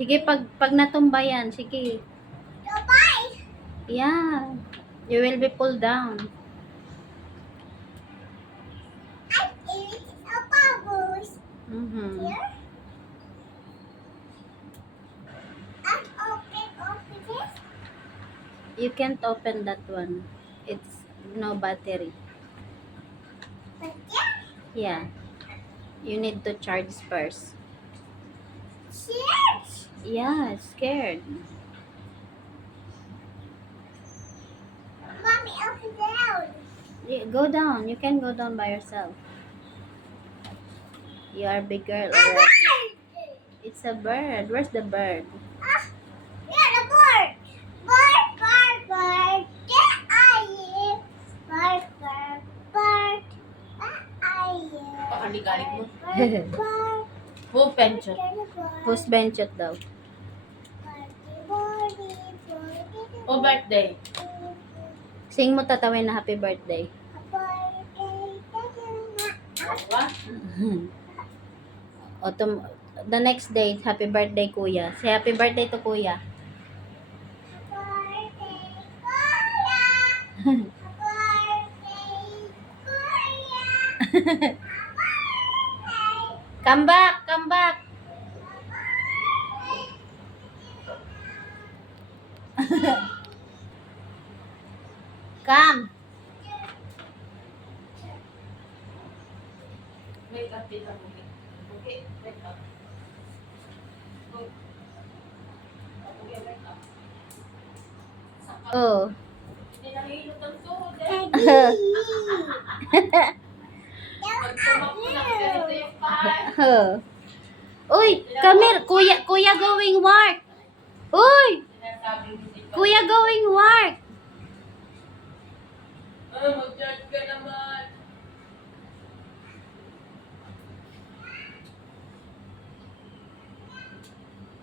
Sige, pag natumba yan, sige. Tumbay! Yeah. You will be pulled down. And it is a bubbles. Mm-hmm. Here. And open this. You can't open that one. It's no battery. But yeah. Yeah. You need to charge first. Cheers! Yeah, scared. Mommy, open down. Go down. You can go down by yourself. You are a big girl A already. bird! It's a bird. Where's the bird? Ah, yeah, the bird. Bird, bird, bird. There I am. Bird, bird, bird. Where are you? Pakaligalig mo. Bird, bird. Who pension? Who's benchot daw? O birthday? Sing mo tatawin na happy birthday. Wa? The next day, happy birthday kuya. Say happy birthday to kuya. Come back, come back. Come. Wake up, Tita Buki. Okay, wake up. Go. Okay, wake up. Oh. Hindi nahihilot ang tuhod eh. Pagtamak ko na, ganito yung paa. Uy, come here. Kuya going work. Uy, Sinasabing hindi pa. kuya going work. Mag-charge ka naman.